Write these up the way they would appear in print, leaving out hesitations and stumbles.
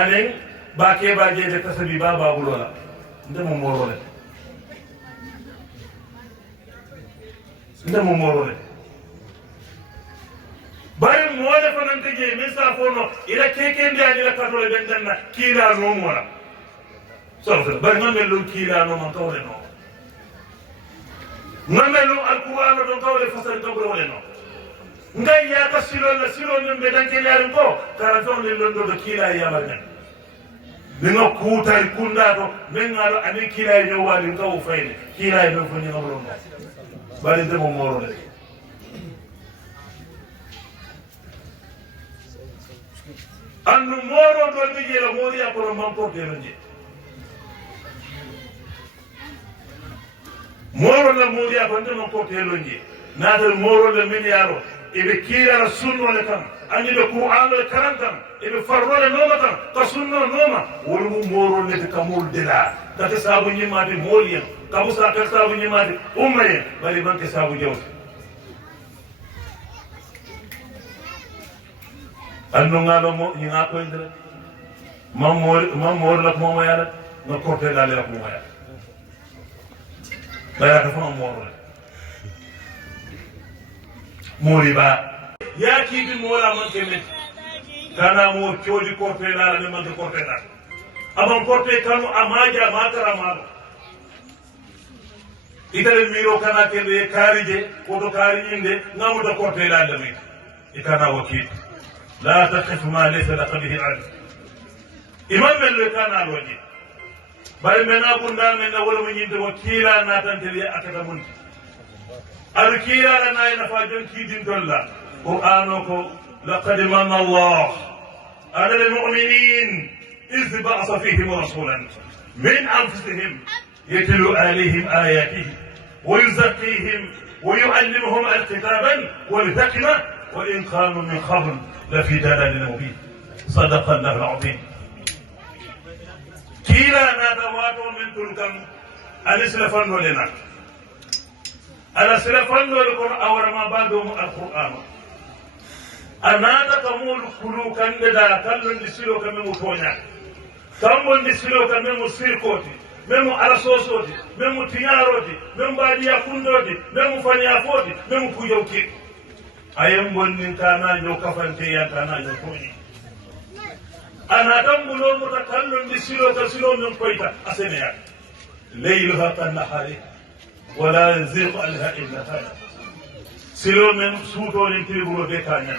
anen ba ke ba je de tasabi ba ba bulola ndemo morole ndemo morole bari moole fanante je min sa fono ila keke ndi ani la katole ben danna kila no mora so bari non melu kila no man tawle no non melu alquran do tawle fasal tawle wala no ngay ya ka silo nyumbe danke yarin ko kara ton le londo do kila ya barna ninga kutai kunda to men ngalo ani kila yo wali ko fayne kila yo fani ngolo bari ndemo morole andu moro do bije la mori akoro mamporte nje moro la mori akoro ndo mamporte nje nadal moro le miliaro ibe kira la sunno le kam ani le qur'an le karantam ibe farro le noma tam ta sunno noma wol mu moro le kamul dela ta sabu nyima di moliya kamu sa ka sabu nyima di umaye bari banke sabu jaw andu ngalo mo ni nga ko indra mamor la ko mo yala no korte la le ko mo yala baya ka fama moro mori ba ya ki bi mola man kemet kana mo chodi korte la le man korte la abon korte kanu amaja matara ma itale miro kana kende karije ko to kari inde ngamu do korte la le mi ikana wakil لا تقف ما ليس لك به علم إمام اللي كان على الوجه بل من أقول من أول من يند وكيلا ناتن تلي أكثر منك الكيلا لنا ينفعون كيدين دولا قرآنك لقد من الله على المؤمنين إذ بعث فيهم رسولا من أنفسهم يتلو عليهم آياته ويزكيهم ويعلمهم الكتاب والحكمة وإن كانوا من قبل لفي دلال مبين صدق الله العظيم كيلا نادواتو من تلكم على سلفان ولنا على سلفان ولكم أورما بعدهم القرآن أنا تكمل كلو كندا كلن دسيلو كمن متونيا كمن دسيلو كمن مسيركوتي ممو أرسوسوتي ممو تياروتي ممو باديا كندوتي ممو فنيافوتي ممو كوجوكي ayam bonnin kana yo kafante ya kana yo toyi ana tambulo mutakallun bi silo min koita asene ya laylaha tanahari wala yanziq alha illa hada silo min suto ni tiburo be kanya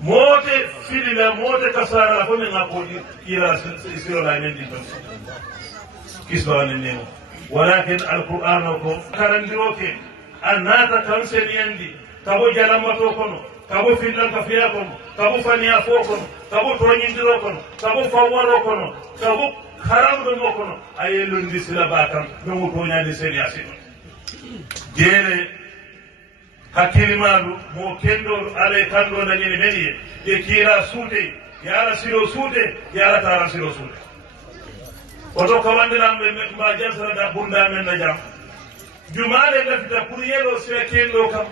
mote filila mote kasara ko min ngakodi ila silo la nendi to kisba ne nemo walakin alquran ko karandiroke anata kansen yandi kabo jalamato kono kabo fillanka fiya kono kabo faniya fo kono kabo toñindiro kono kabo fawwaro kono kabo haramɗo mo kono a yellondi sila bakam ɗomo toñadi senia sino jeere hakkilimaɗu mo kendo ala kanɗo dañini meni e kiira suude yara silo suude yara tara silo suude oto kawandiramɓe mba jansarada bunda men na jam jumaɗe lafita pour yelo sila kendo kam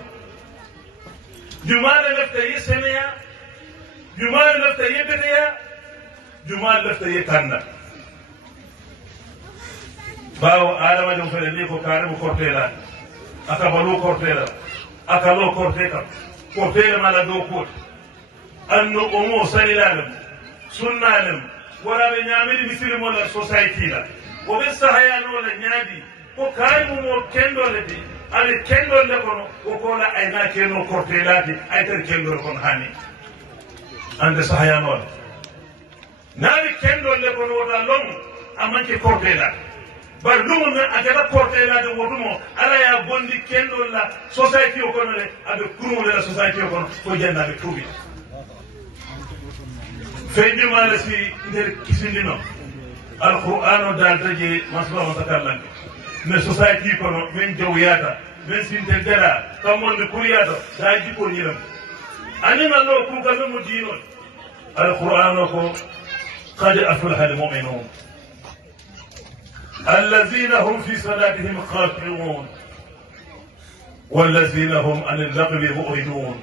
jumaale lafta yi seneya jumaale lafta yi beteya jumaale lafta yi tanda bawo adama jom fele ni ko kaare mo kortela aka balu kortela aka lo korteka kortela mala do ko anno omo salilalem sunnalem wala be nyamiri misiri mo la society la o be sahaya no la nyaadi ko kaay mo kendo le di ale kendo le kono ko kola ay na keno kortelati ay ter kendo kono hani ande sahaya no nabi kendo le kono wata long amanke kortelati bar lumu men akata kortelati wotumo ala ya bondi kendo la society o kono le abe kurumo le la society o kono ko janda be tubi feñuma la si nder kisindino alquran dal taji masba mutakallam mais society kono men jawyata men sinte dara kamonde kuriyado da jiko nyiram anima lo ku ka mo dino alquran ko qad aflaha almu'minun الذين هم في صلاتهم خاشعون والذين هم عن اللغو معرضون